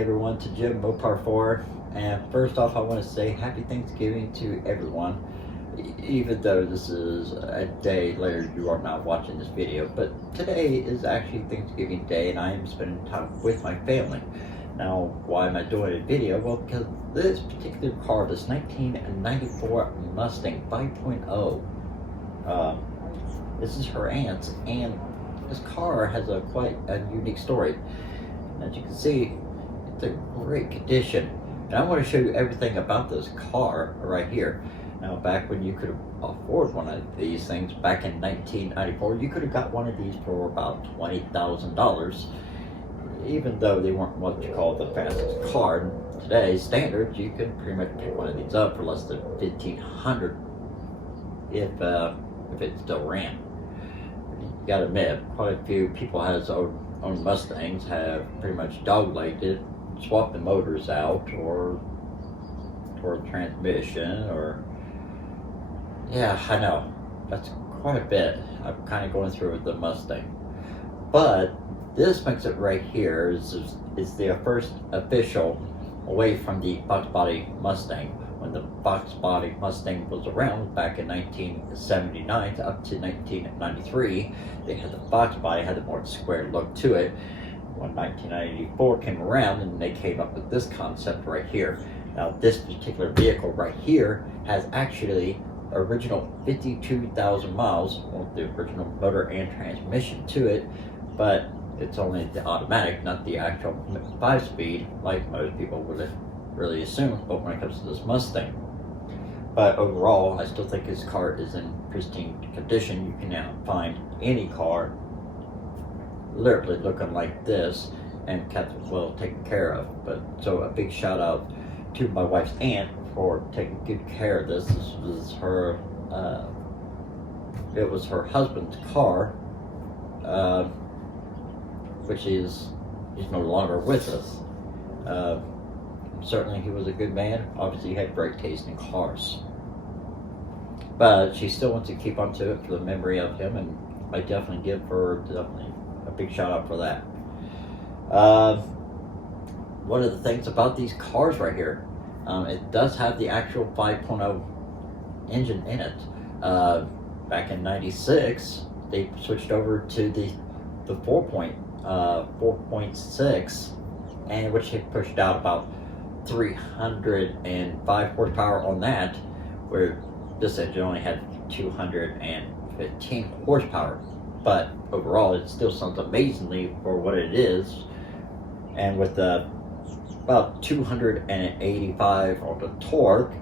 everyone to Jim Mopar 4, and first off I want to say happy Thanksgiving to everyone, even though this is a day later you are not watching this video, but today is actually Thanksgiving Day and I am spending time with my family. Now why am I doing a video? Well, because this particular car, this 1994 Mustang 5.0, this is her aunt's, and this car has quite a unique story. As you can see, it's a great condition, and I want to show you everything about this car right here. Now, back when you could afford one of these things, back in 1994, you could have got one of these for about $20,000, even though they weren't what you call the fastest car. Today's standards, you can pretty much pick one of these up for less than $1,500 if it still ran. You gotta admit, quite a few people has own Mustangs have pretty much dog-legged it, swapped the motors out, or transmission, or yeah, I know that's quite a bit. I'm kind of going through with the Mustang, but this makes it right here is the first official away from the box body Mustang. When the box body Mustang was around back in 1979 to up to 1993, they had the box body, had a more square look to it. When 1994 came around, and they came up with this concept right here. Now this particular vehicle right here has actually original 52,000 miles with the original motor and transmission to it, but it's only the automatic, not the actual 5-speed like most people would really assume, but when it comes to this Mustang. But overall, I still think this car is in pristine condition. You can now find any car literally looking like this and kept well taken care of. But so a big shout out to my wife's aunt for taking good care of this. This was her it was her husband's car, which he's no longer with us. Certainly he was a good man. Obviously he had great taste in cars, but she still wants to keep on to it for the memory of him, and I definitely give her a big shout out for that. One of the things about these cars right here, it does have the actual 5.0 engine in it. Back in 96 they switched over to the 4.6, and which had pushed out about 305 horsepower on that, where this engine only had 215 horsepower. But overall it still sounds amazingly for what it is, and with about 285 on the torque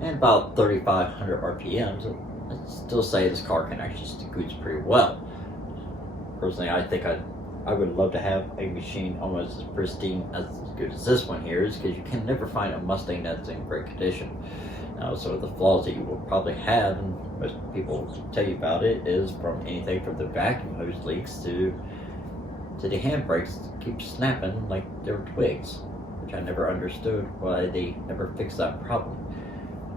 and about 3,500 RPMs, I'd still say this car can actually scoots pretty well. Personally, I think I would love to have a machine almost as pristine, as good as this one here is, because you can never find a Mustang that's in great condition. Now, some of the flaws that you will probably have, and most people will tell you about it, is from anything from the vacuum hose leaks to the handbrakes keep snapping like they're twigs, which I never understood why they never fixed that problem.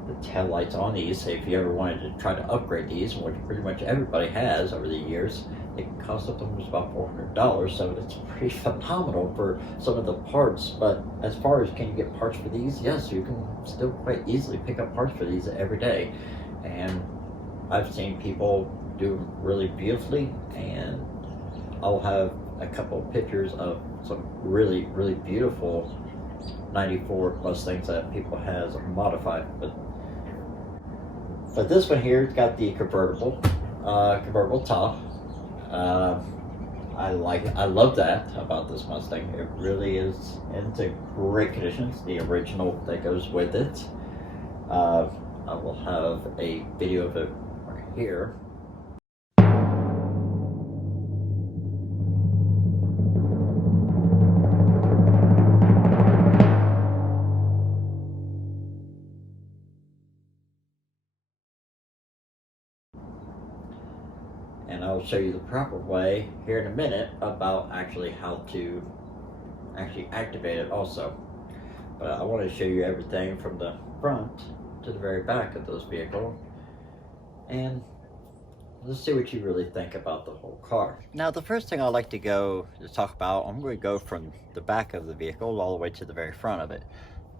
The tail lights on these, if you ever wanted to try to upgrade these, which pretty much everybody has over the years, it can cost up to almost about $400, so it's pretty phenomenal for some of the parts. But as far as can you get parts for these, yes, you can still quite easily pick up parts for these every day, and I've seen people do really beautifully, and I'll have a couple of pictures of some really beautiful 94 Mustangs that people has modified. But this one here, it's got the convertible top. I love that about this Mustang. It really is into great condition. It's the original that goes with it. I will have a video of it right here. And I'll show you the proper way here in a minute about actually how to activate it also. But I want to show you everything from the front to the very back of this vehicle. And let's see what you really think about the whole car. Now, the first thing I'd like to talk about, I'm going to go from the back of the vehicle all the way to the very front of it.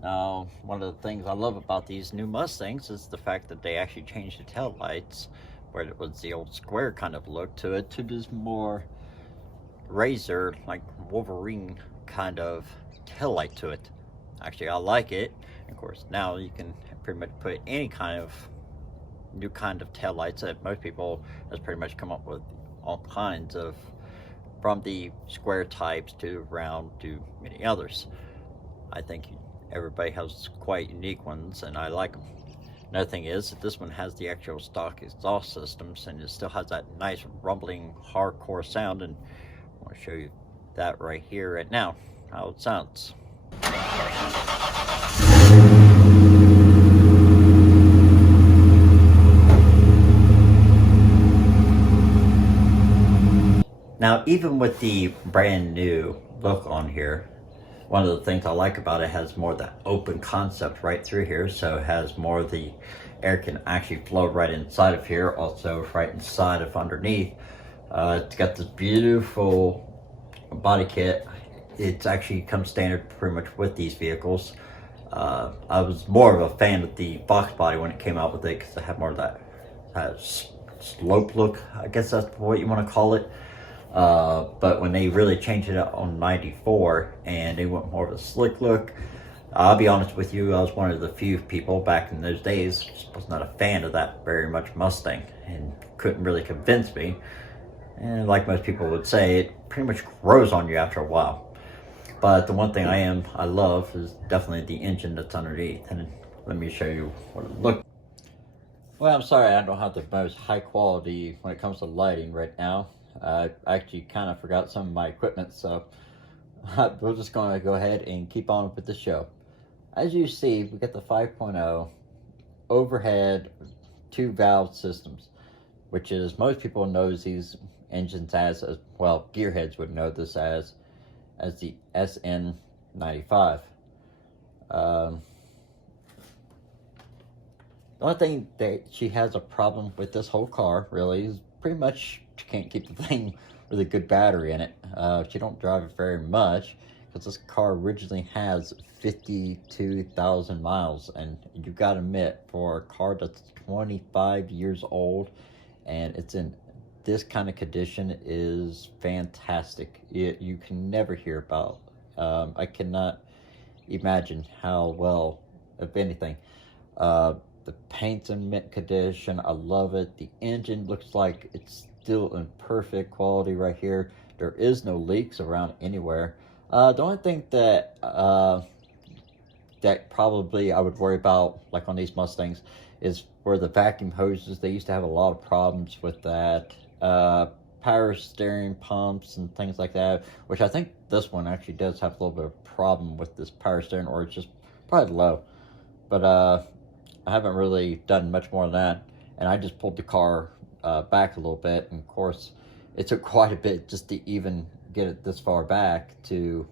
Now, one of the things I love about these new Mustangs is the fact that they actually changed the tail lights, where it was the old square kind of look to it, to this more razor, like Wolverine kind of tail light to it. Actually, I like it. Of course, now you can pretty much put any kind of new kind of tail lights that most people has pretty much come up with all kinds of, from the square types to round to many others. I think everybody has quite unique ones, and I like them. Another thing is that this one has the actual stock exhaust systems, and it still has that nice rumbling hardcore sound, and I want to show you that right here right now, how it sounds. Now, even with the brand new look on here, one of the things I like about it has more of that open concept right through here. So it has more of the air can actually flow right inside of here, also right inside of underneath. It's got this beautiful body kit. It actually comes standard pretty much with these vehicles. I was more of a fan of the Fox body when it came out with it, because it had more of that slope look, I guess that's what you want to call it. But when they really changed it up on 94 and they went more of a slick look, I'll be honest with you, I was one of the few people back in those days just was not a fan of that very much Mustang, and couldn't really convince me. And like most people would say, it pretty much grows on you after a while. But the one thing I love is definitely the engine that's underneath, and let me show you what it looks. Well, I'm sorry I don't have the most high quality when it comes to lighting right now. I actually kind of forgot some of my equipment, so we're just going to go ahead and keep on with the show. As you see, we got the 5.0 overhead 2-valve systems, which is, most people knows these engines as well, gearheads would know this as the SN95. The only thing that she has a problem with this whole car really is pretty much she can't keep the thing with a good battery in it. She don't drive it very much, because this car originally has 52,000 miles, and you gotta admit, for a car that's 25 years old and it's in this kind of condition, is fantastic. You can never hear about. I cannot imagine how well, if anything. The paint's in mint condition. I love it. The engine looks like it's still in perfect quality right here. There is no leaks around anywhere. The only thing that that probably I would worry about, like on these Mustangs, is where the vacuum hoses. They used to have a lot of problems with that. Power steering pumps and things like that, which I think this one actually does have a little bit of problem with this power steering, or it's just probably low. But I haven't really done much more than that, and I just pulled the car back a little bit, and of course it took quite a bit just to even get it this far back to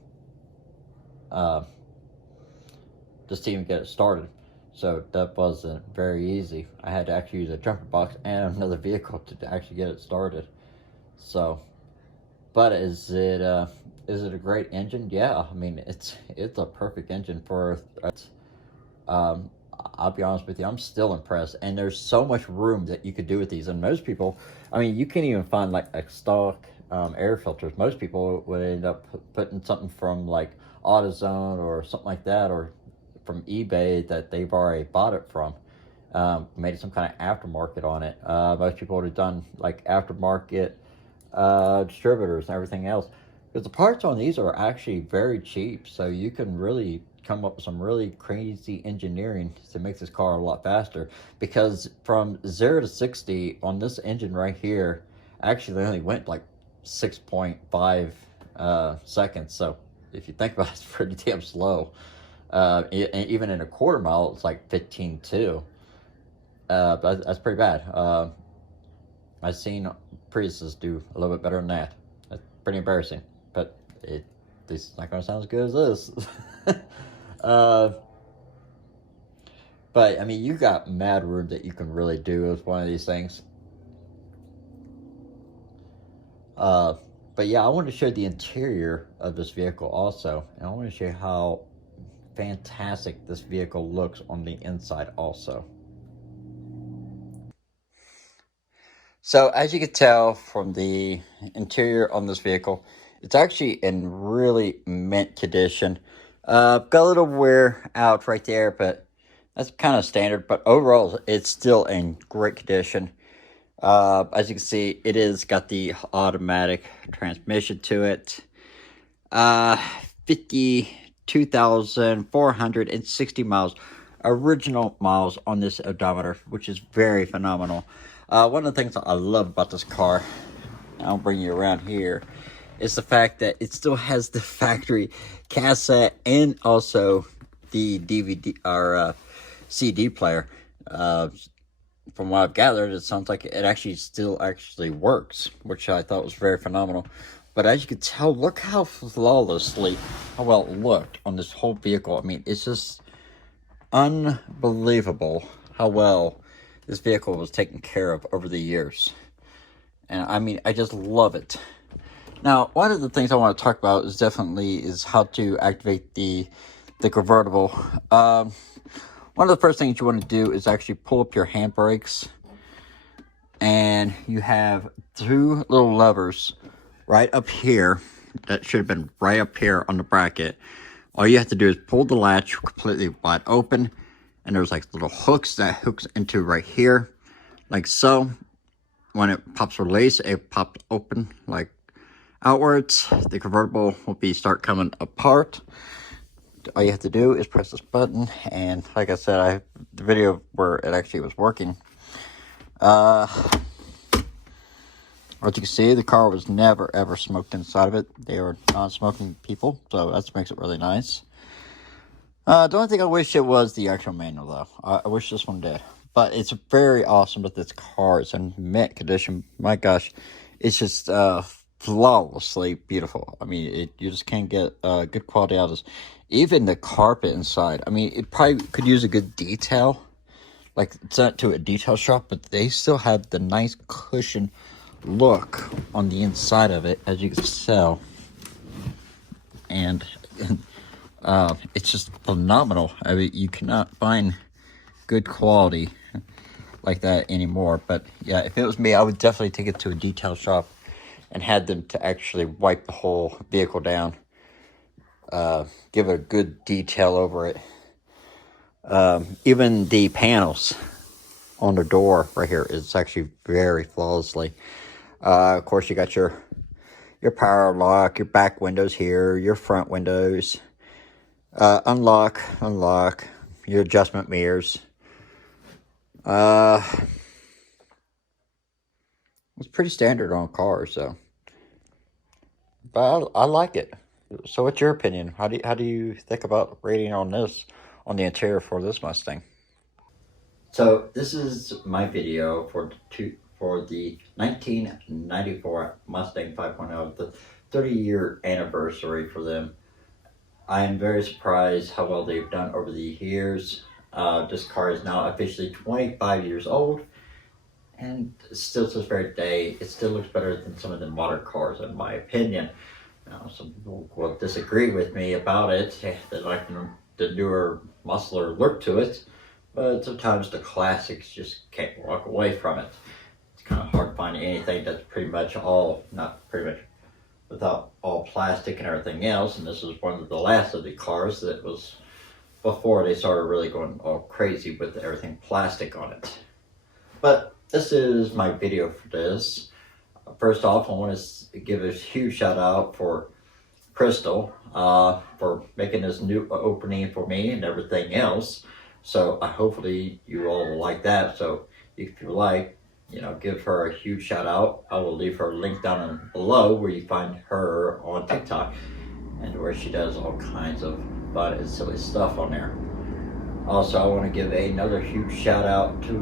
just to even get it started. So that wasn't very easy. I had to actually use a jumper box and another vehicle to actually get it started. So, but is it a great engine? Yeah, I mean, it's a perfect engine for I'll be honest with you, I'm still impressed. And there's so much room that you could do with these. And most people, I mean, you can't even find like a stock air filters. Most people would end up putting something from like AutoZone or something like that, or from eBay that they've already bought it from. Made some kind of aftermarket on it. Most people would have done like aftermarket distributors and everything else. Because the parts on these are actually very cheap, so you can really come up with some really crazy engineering to make this car a lot faster. Because from 0 to 60 on this engine right here, actually they only went like 6.5 seconds. So if you think about it, it's pretty damn slow. Even in a quarter mile, it's like 15.2. But that's pretty bad. I've seen Priuses do a little bit better than that. That's pretty embarrassing. But this is not going to sound as good as this. But I mean, you got mad room that you can really do with one of these things. But yeah, I want to show the interior of this vehicle also, and I want to show you how fantastic this vehicle looks on the inside also. So as you can tell from the interior on this vehicle, it's actually in really mint condition. Got a little wear out right there, but that's kind of standard. But overall, it's still in great condition. As you can see, it is got the automatic transmission to it. 52,460 miles, original miles on this odometer, which is very phenomenal. One of the things that I love about this car, I'll bring you around here, is the fact that it still has the factory cassette and also the DVD or CD player. From what I've gathered, it sounds like it still works, which I thought was very phenomenal. But as you can tell, look how flawlessly, how well it looked on this whole vehicle. I mean, it's just unbelievable how well this vehicle was taken care of over the years. And I mean, I just love it. Now, one of the things I want to talk about is how to activate the convertible. One of the first things you want to do is actually pull up your handbrakes. And you have two little levers right up here. That should have been right up here on the bracket. All you have to do is pull the latch completely wide open. And there's like little hooks that hooks into right here. Like so. When it pops release, it pops open like outwards. The convertible will start coming apart. All you have to do is press this button, and like I said, I have the video where it actually was working. As you can see, the car was never ever smoked inside of it. They were non-smoking people, so that makes it really nice. The only thing I wish it was the actual manual, though. I wish this one did. But it's very awesome that this car is in mint condition. My gosh, it's just flawlessly beautiful. I mean, you just can't get good quality out of this. Even the carpet inside. I mean, it probably could use a good detail. Like, it's not to a detail shop, but they still have the nice cushion look on the inside of it, as you can tell. And it's just phenomenal. I mean, you cannot find good quality like that anymore. But yeah, if it was me, I would definitely take it to a detail shop and had them to actually wipe the whole vehicle down. Give it a good detail over it. Even the panels on the door right here is actually very flawlessly. Of course, you got your power lock, your back windows here, your front windows. Unlock, your adjustment mirrors. It's pretty standard on cars, so. But I like it. So what's your opinion? How do you think about rating on this, on the interior for this Mustang? So this is my video for the 1994 Mustang 5.0, the 30-year anniversary for them. I am very surprised how well they've done over the years. This car is now officially 25 years old, and still to this very day, it still looks better than some of the modern cars, in my opinion. Now, some people will disagree with me about it. They like the newer, muscular look to it, but sometimes the classics just can't walk away from it. It's kind of hard to find anything that's without all plastic and everything else, and this is one of the last of the cars that was before they started really going all crazy with everything plastic on it. But this is my video for this. First off, I want to give a huge shout out for Crystal for making this new opening for me and everything else. So hopefully you all will like that. So if you like, give her a huge shout out. I will leave her link down below where you find her on TikTok and where she does all kinds of fun and silly stuff on there. Also, I want to give another huge shout out to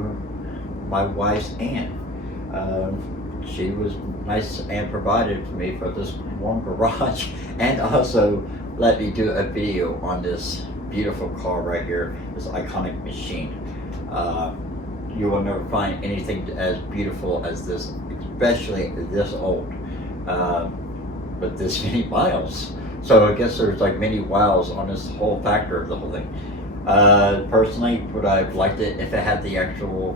my wife's aunt. She was nice and provided for me for this warm garage and also let me do a video on this beautiful car right here, this iconic machine. You will never find anything as beautiful as this, especially this old. with this many miles. So I guess there's like many wows on this whole factor of the whole thing. Personally, would I have liked it if it had the actual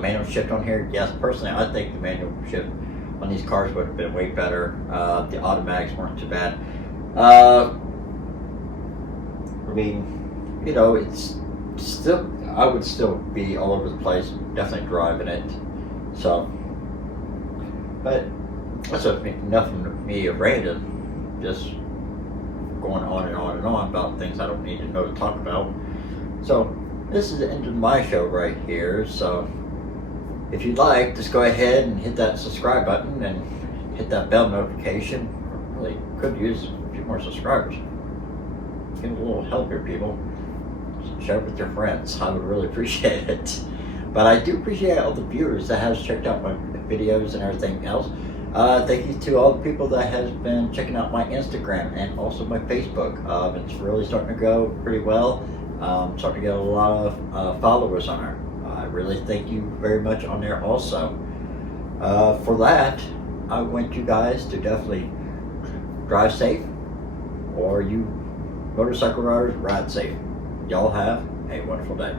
manual shift on here? Yes, personally, I think the manual shift on these cars would have been way better. The automatics weren't too bad. I mean, you know, it's still, I would still be all over the place, definitely driving it. So, but that's enough of me random, just going on and on and on about things I don't need to know to talk about. So this is the end of my show right here. So if you'd like, just go ahead and hit that subscribe button and hit that bell notification. I really could use a few more subscribers. Get a little help here, people. Share it with your friends. I would really appreciate it. But I do appreciate all the viewers that has checked out my videos and everything else. Thank you to all the people that has been checking out my Instagram and also my Facebook. It's really starting to go pretty well. Starting to get a lot of followers on there. I really thank you very much on there also. For that, I want you guys to definitely drive safe, or you motorcycle riders, ride safe. Y'all have a wonderful day.